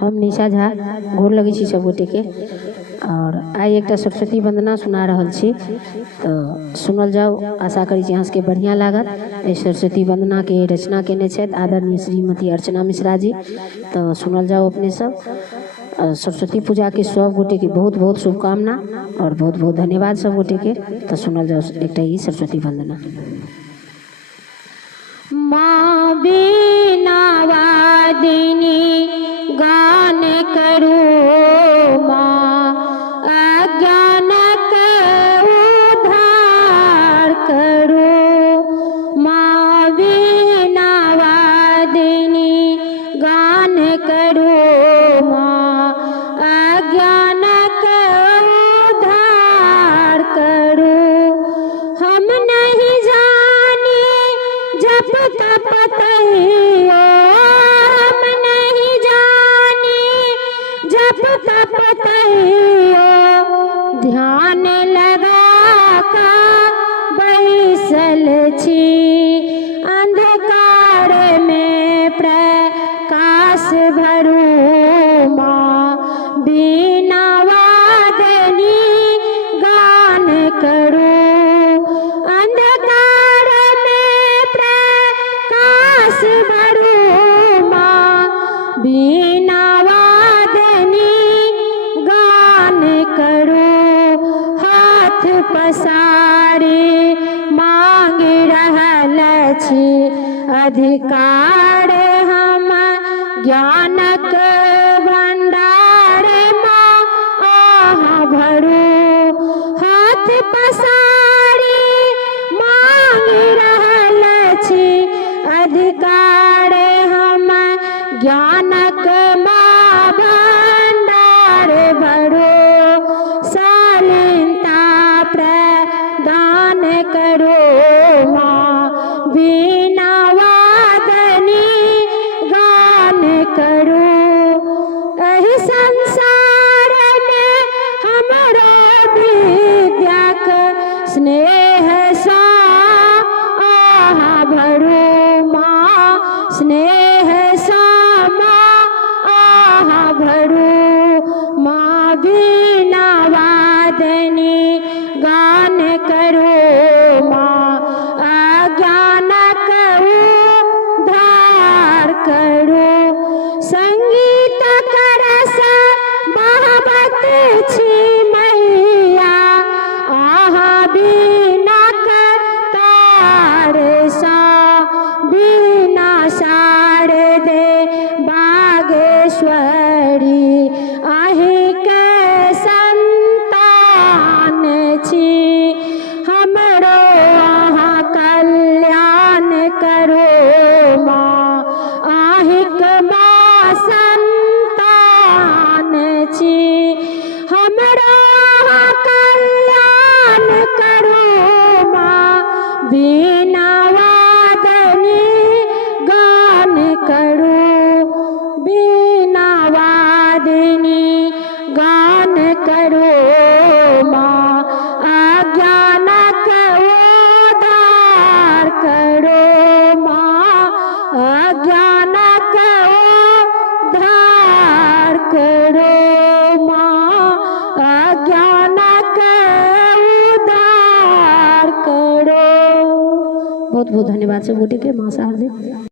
हम निशा झा गोर लगे छी सब गोटे के। और आई एक सरस्वती वंदना सुना रहल छी, तो सुनल जाओ। आशा करी छी अहाँ सबके बढ़िया लागत। इस सरस्वती वंदना के रचना केने छथि आदरणीय श्रीमती अर्चना मिश्रा जी। तो सुनल जाओ अपने सब। सरस्वती पूजा के सब गोटे के बहुत बहुत शुभकामना और बहुत बहुत धन्यवाद सब गोटे के। तो सुनल जाओ एक सरस्वती वंदना। माँ बीना वादिनी गान करो, माँ अज्ञान का उद्धार करो। माँ बीना वादिनी गान करो, माँ अज्ञान का उद्धार करो। हम नहीं जाने जब तप तहियो, हम नहीं जाने जब तप तहियो, ध्यान लगा कर बैसल छी। अंधकार में प्रकाश भरो, माँ बीना वादनी गान करो। अंधकार में प्रकाश भरो, माँ बीना वादनी गान करो। हाथ पसारे मांग रहल छी अधिकार, हम ज्ञानक भंडार माँ आहाँ भरो। हाथ पसारे मांग रहल छी अधिकार, हम ज्ञानक माँ भंडार भरो। शालीनता प्रदान करो, माँ बीना वादनी गान करो। एहि संसार में हमरा विद्याक स्नेह सा आहाँ भरो, माँ स्नेह सा माँ आहाँ भरो। माँ बीना वादनी गान करो, माँ अज्ञान का उद्धार करो। संगीत करस बहबत छी मैया, आहाँ बीना तार सा। बीना शारदे बागेश्वरी, आहि के संतान छी। हमरो आहाँ कल्याण करो, माँ आहिक माँ संतान छी। हमरो आहाँ कल्याण करो, माँ बीना वादनी गान करो। बीना वादनी गान करो, माँ अज्ञान का उद्धार करो। माँ अज्ञान का उद्धार करो, माँ अज्ञान का उद्धार करो। बहुत बहुत धन्यवाद सब गोटे के। माँ शारदे।